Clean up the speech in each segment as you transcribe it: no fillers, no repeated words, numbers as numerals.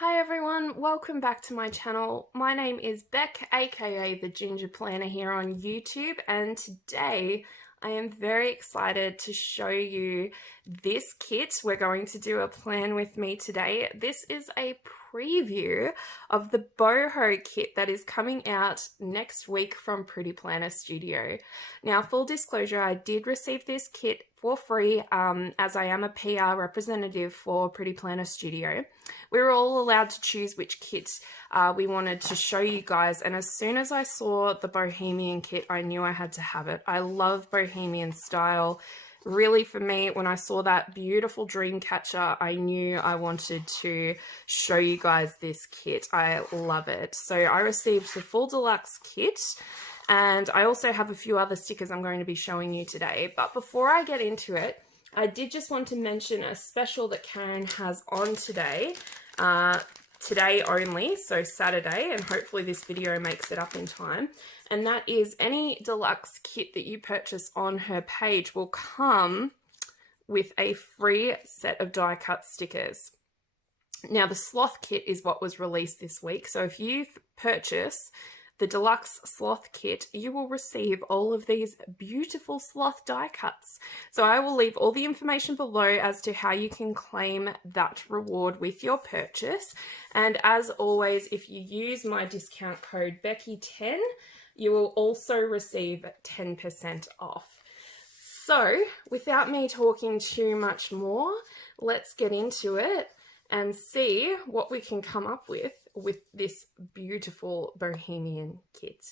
Hi everyone, welcome back to my channel. My name is Beck, aka the Ginger Planner here on YouTube, and today I am very excited to show you this kit. We're going to do a plan with me today. This is a preview of the Boho kit that is coming out next week from Pretty Planner Studio. Now, full disclosure, I did receive this kit for free as I am a PR representative for Pretty Planner Studio. We were all allowed to choose which kit we wanted to show you guys, and as soon as I saw the Bohemian kit, I knew I had to have it. I love Bohemian style. Really, for me, when I saw that beautiful dream catcher, I knew I wanted to show you guys this kit. I love it. So I received the full deluxe kit, and I also have a few other stickers I'm going to be showing you today. But before I get into it, I did just want to mention a special that Karen has on today. Today only, so Saturday, and hopefully this video makes it up in time. And that is any deluxe kit that you purchase on her page will come with a free set of die cut stickers. Now, the sloth kit is what was released this week, so if you purchase the deluxe sloth kit, you will receive all of these beautiful sloth die cuts. So I will leave all the information below as to how you can claim that reward with your purchase. And as always, if you use my discount code Becky10, you will also receive 10% off. So without me talking too much more, let's get into it and see what we can come up with this beautiful Bohemian kit.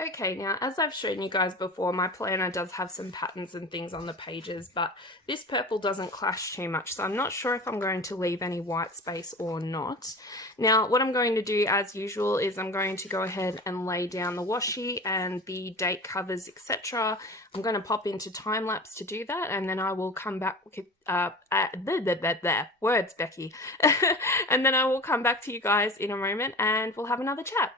Okay, now as I've shown you guys before, my planner does have some patterns and things on the pages, but this purple doesn't clash too much, so I'm not sure if I'm going to leave any white space or not. Now, what I'm going to do as usual is I'm going to go ahead and lay down the washi and the date covers, etc. I'm going to pop into time lapse to do that, and then I will come back with words, Becky. And then I will come back to you guys in a moment and we'll have another chat.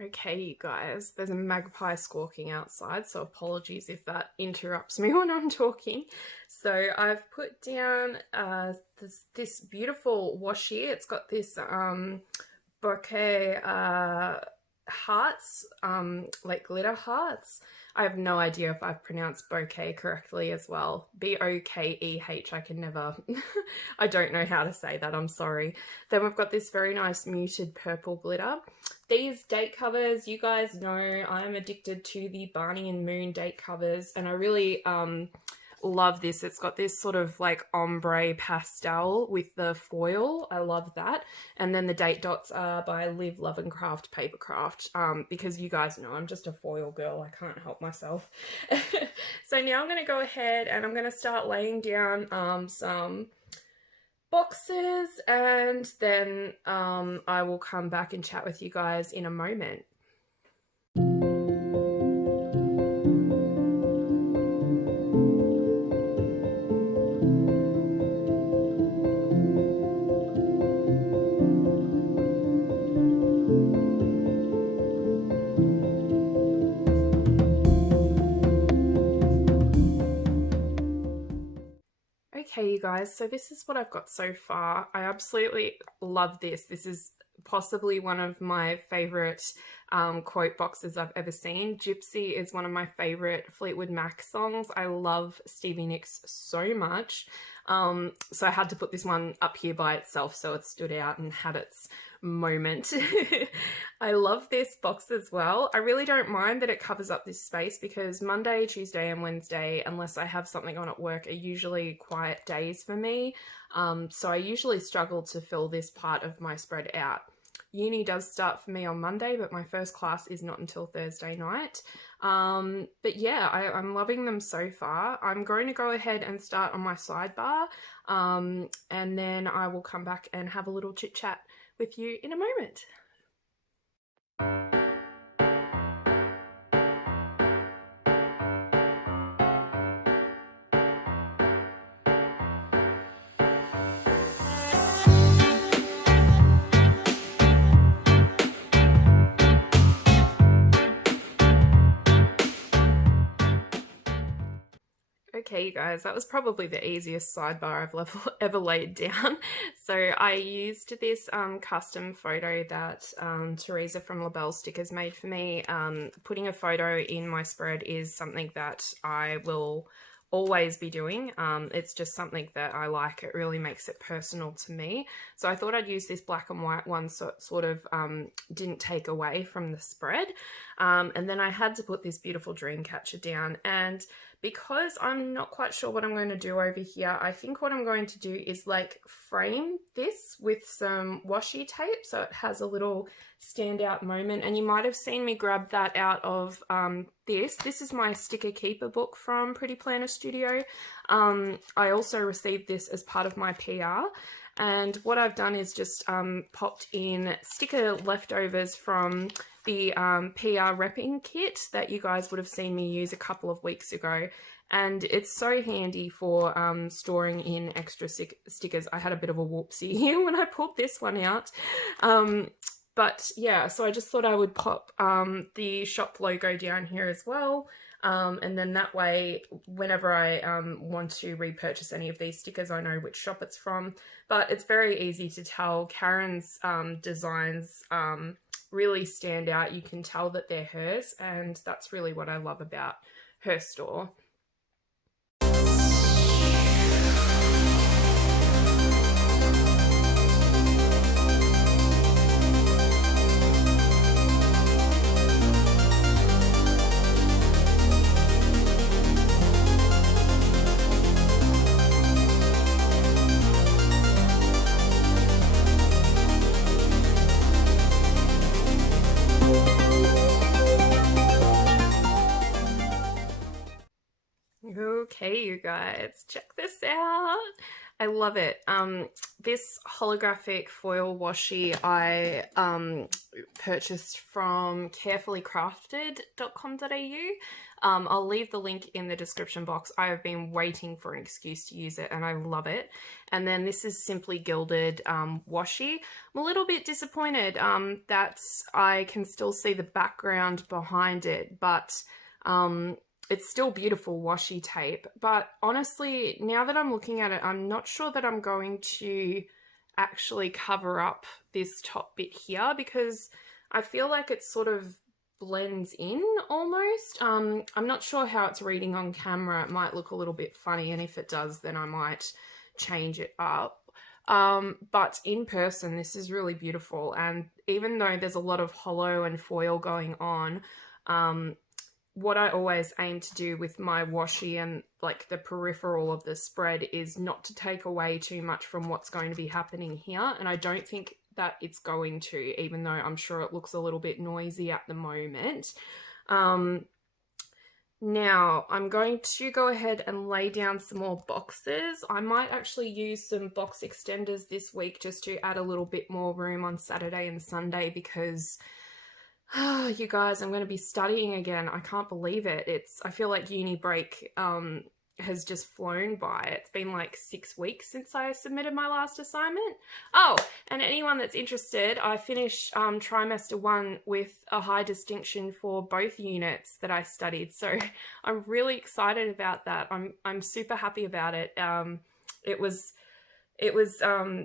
Okay, you guys, there's a magpie squawking outside, so apologies if that interrupts me when I'm talking. So I've put down this beautiful washi. It's got this bouquet hearts, like glitter hearts. I have no idea if I've pronounced bouquet correctly as well. B-O-K-E-H, I can never, I don't know how to say that, I'm sorry. Then we've got this very nice muted purple glitter. These date covers, you guys know I'm addicted to the Barney and Moon date covers, and I really love this. It's got this sort of like ombre pastel with the foil. I love that. And then the date dots are by Live, Love and Craft Papercraft, because you guys know I'm just a foil girl. I can't help myself. So now I'm going to go ahead and I'm going to start laying down some boxes, and then I will come back and chat with you guys in a moment. Okay, you guys, so this is what I've got so far. I absolutely love this. This is possibly one of my favorite quote boxes I've ever seen. Gypsy is one of my favorite Fleetwood Mac songs. I love Stevie Nicks so much. So I had to put this one up here by itself so it stood out and had its moment. I love this box as well. I really don't mind that it covers up this space because Monday, Tuesday and Wednesday, unless I have something on at work, are usually quiet days for me. So I usually struggle to fill this part of my spread out. Uni does start for me on Monday, but my first class is not until Thursday night. But yeah, I'm loving them so far. I'm going to go ahead and start on my sidebar, and then I will come back and have a little chit chat with you in a moment. Okay, you guys, that was probably the easiest sidebar I've ever laid down. So I used this custom photo that Teresa from Labelle Stickers made for me. Putting a photo in my spread is something that I will always be doing. It's just something that I like. It really makes it personal to me. So I thought I'd use this black and white one, so it sort of didn't take away from the spread. And then I had to put this beautiful dream catcher down, and because I'm not quite sure what I'm going to do over here, I think what I'm going to do is like frame this with some washi tape so it has a little standout moment. And you might have seen me grab that out of this. This is my sticker keeper book from Pretty Planner Studio. I also received this as part of my PR. And what I've done is just popped in sticker leftovers from the PR repping kit that you guys would have seen me use a couple of weeks ago. And it's so handy for storing in extra stickers. I had a bit of a whoopsie here when I pulled this one out. But yeah, so I just thought I would pop the shop logo down here as well. And then that way, whenever I want to repurchase any of these stickers, I know which shop it's from. But it's very easy to tell. Karen's designs really stand out. You can tell that they're hers, and that's really what I love about her store. Okay, you guys, check this out. I love it. This holographic foil washi I purchased from carefullycrafted.com.au. I'll leave the link in the description box. I have been waiting for an excuse to use it and I love it. And then this is Simply Gilded washi. I'm a little bit disappointed that I can still see the background behind it, but it's still beautiful washi tape. But honestly, now that I'm looking at it, I'm not sure that I'm going to actually cover up this top bit here because I feel like it sort of blends in almost. I'm not sure how it's reading on camera. It might look a little bit funny, and if it does, then I might change it up. But in person, this is really beautiful. And even though there's a lot of hollow and foil going on, what I always aim to do with my washi and like the peripheral of the spread is not to take away too much from what's going to be happening here. And I don't think that it's going to, even though I'm sure it looks a little bit noisy at the moment. Now I'm going to go ahead and lay down some more boxes. I might actually use some box extenders this week just to add a little bit more room on Saturday and Sunday because you guys, I'm going to be studying again. I can't believe it. I feel like uni break has just flown by. It's been like 6 weeks since I submitted my last assignment. Oh, and anyone that's interested, I finished trimester 1 with a high distinction for both units that I studied. So I'm really excited about that. I'm super happy about it. it was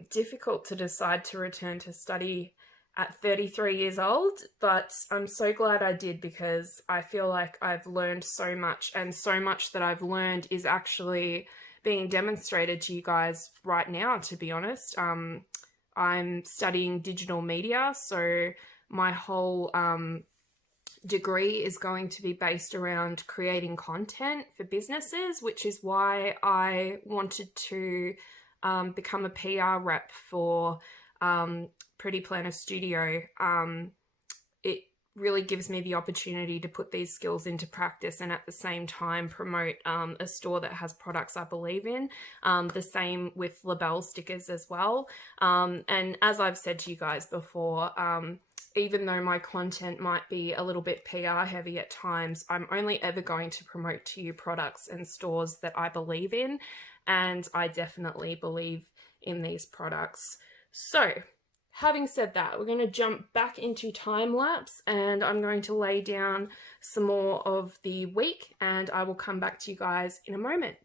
difficult to decide to return to study at 33 years old, but I'm so glad I did, because I feel like I've learned so much, and so much that I've learned is actually being demonstrated to you guys right now, to be honest. I'm studying digital media, so my whole degree is going to be based around creating content for businesses, which is why I wanted to become a PR rep for Pretty Planner Studio. It really gives me the opportunity to put these skills into practice, and at the same time promote a store that has products I believe in. The same with label stickers as well. And as I've said to you guys before, even though my content might be a little bit PR heavy at times, I'm only ever going to promote to you products and stores that I believe in, and I definitely believe in these products. So, having said that, we're going to jump back into time lapse, and I'm going to lay down some more of the week, and I will come back to you guys in a moment.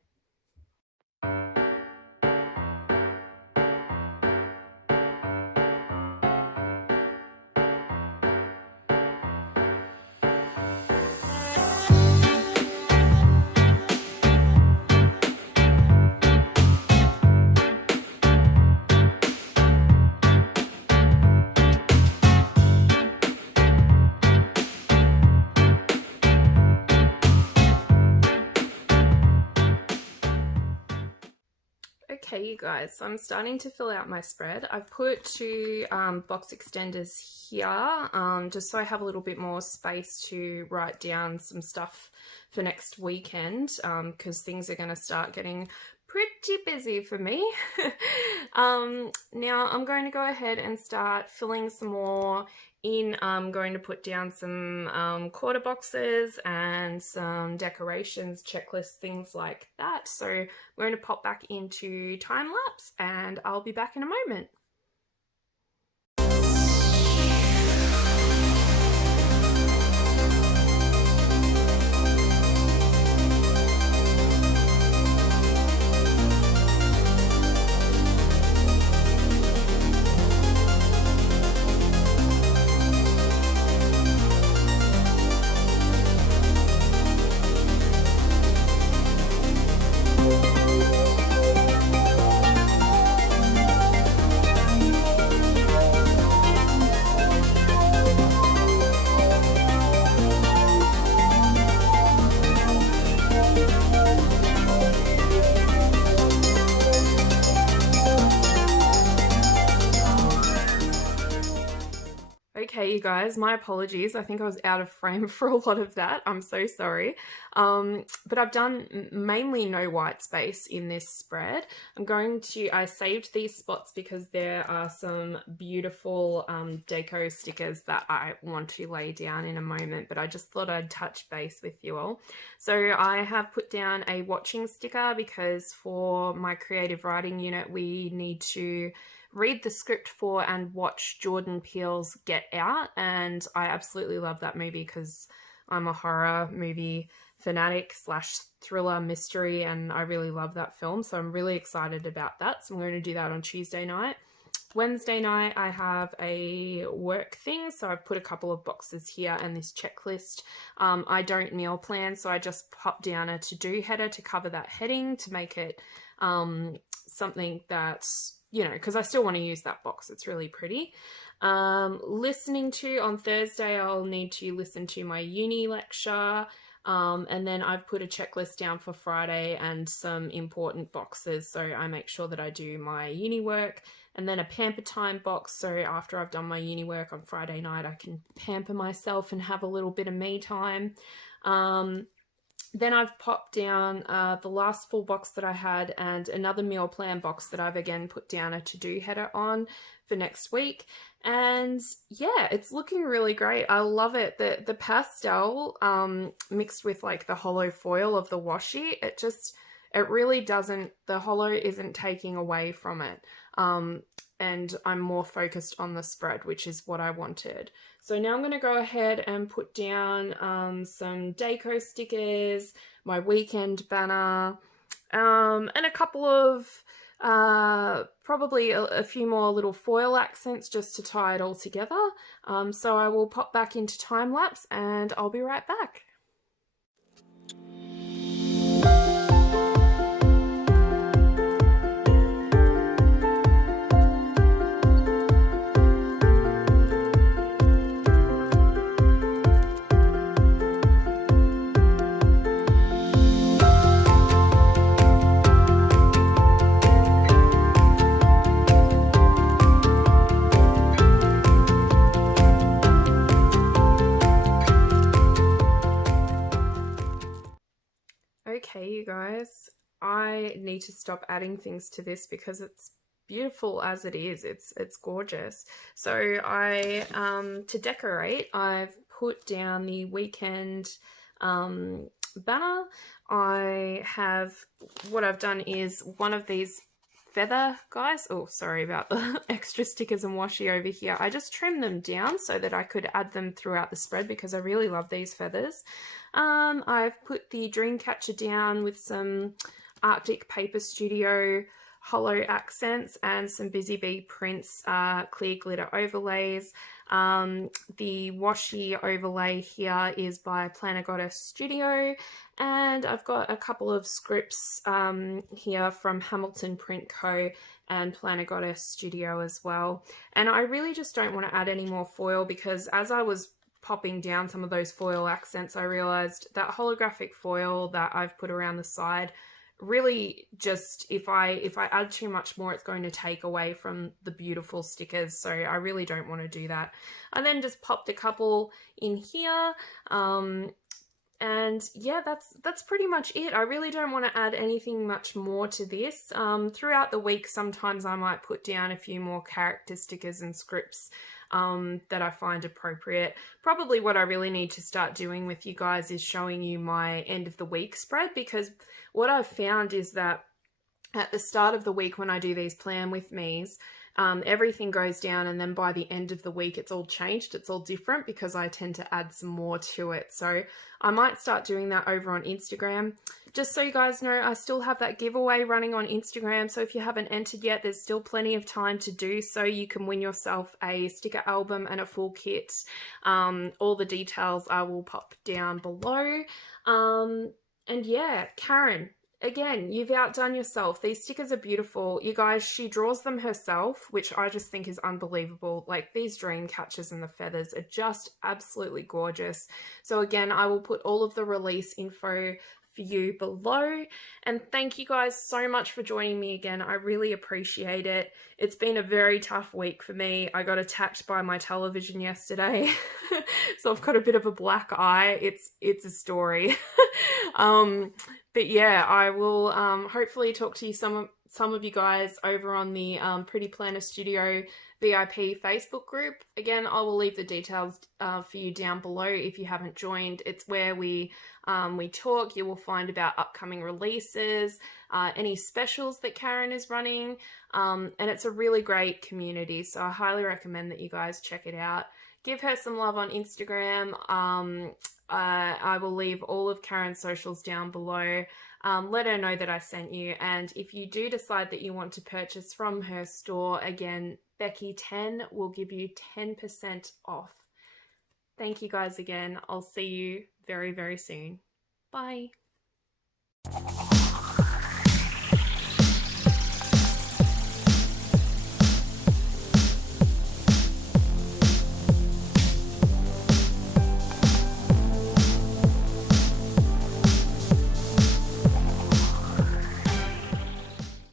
Okay, you guys, so I'm starting to fill out my spread. I've put two box extenders here, just so I have a little bit more space to write down some stuff for next weekend, because things are going to start getting pretty busy for me. Now I'm going to go ahead and start filling some more in. I'm going to put down some quarter boxes and some decorations, checklists, things like that. So I'm going to pop back into time lapse, and I'll be back in a moment. Okay, you guys, my apologies. I think I was out of frame for a lot of that. I'm so sorry. But I've done mainly no white space in this spread. I saved these spots because there are some beautiful deco stickers that I want to lay down in a moment, but I just thought I'd touch base with you all. So I have put down a watching sticker, because for my creative writing unit, we need to read the script for and watch Jordan Peele's Get Out, and I absolutely love that movie because I'm a horror movie fanatic / thriller mystery, and I really love that film, so I'm really excited about that. So I'm going to do that on Tuesday night. Wednesday night I have a work thing, so I've put a couple of boxes here and this checklist. I don't meal plan, so I just pop down a to-do header to cover that heading, to make it something that's, you know, because I still want to use that box. It's really pretty. Listening to, on Thursday, I'll need to listen to my uni lecture. And then I've put a checklist down for Friday and some important boxes. So I make sure that I do my uni work, and then a pamper time box. So after I've done my uni work on Friday night, I can pamper myself and have a little bit of me time. Then I've popped down the last full box that I had, and another meal plan box that I've again put down a to-do header on for next week. And yeah, it's looking really great. I love it. The pastel mixed with like the hollow foil of the washi, it really doesn't, the hollow isn't taking away from it. And I'm more focused on the spread, which is what I wanted. So now I'm going to go ahead and put down some deco stickers, my weekend banner, and a couple of probably a few more little foil accents just to tie it all together. So I will pop back into time lapse and I'll be right back. Okay, you guys, I need to stop adding things to this because it's beautiful as it is. It's gorgeous. So I to decorate, I've put down the weekend banner. I have, what I've done is one of these feather guys. Oh, sorry about the extra stickers and washi over here. I just trimmed them down so that I could add them throughout the spread because I really love these feathers. I've put the Dreamcatcher down with some Arctic Paper Studio hollow accents and some Busy Bee Prints clear glitter overlays. The washi overlay here is by Planner Goddess Studio, and I've got a couple of scripts here from Hamilton Print Co. and Planner Goddess Studio as well. And I really just don't want to add any more foil because as I was popping down some of those foil accents, I realized that holographic foil that I've put around the side really just, if I add too much more, it's going to take away from the beautiful stickers. So I really don't want to do that. I then just popped a couple in here. And yeah, that's pretty much it. I really don't want to add anything much more to this. Throughout the week, sometimes I might put down a few more character stickers and scripts that I find appropriate. Probably what I really need to start doing with you guys is showing you my end of the week spread, because what I've found is that at the start of the week when I do these plan with me's, everything goes down, and then by the end of the week it's all changed, it's all different because I tend to add some more to it. So I might start doing that over on Instagram. Just so you guys know, I still have that giveaway running on Instagram, so if you haven't entered yet, there's still plenty of time to do so. You can win yourself a sticker album and a full kit. All the details I will pop down below. And yeah, Karen, again, you've outdone yourself. These stickers are beautiful. You guys, she draws them herself, which I just think is unbelievable. Like, these dream catchers and the feathers are just absolutely gorgeous. So again, I will put all of the release info for you below. And thank you guys so much for joining me again. I really appreciate it. It's been a very tough week for me. I got attacked by my television yesterday. So I've got a bit of a black eye. It's a story. But yeah, I will hopefully talk to you some of you guys over on the Pretty Planner Studio VIP Facebook group. Again, I will leave the details for you down below if you haven't joined. It's where we talk. You will find about upcoming releases, any specials that Karen is running, and it's a really great community. So I highly recommend that you guys check it out. Give her some love on Instagram. I will leave all of Karen's socials down below. Let her know that I sent you. And if you do decide that you want to purchase from her store, again, Becky10 will give you 10% off. Thank you guys again. I'll see you very, very soon. Bye.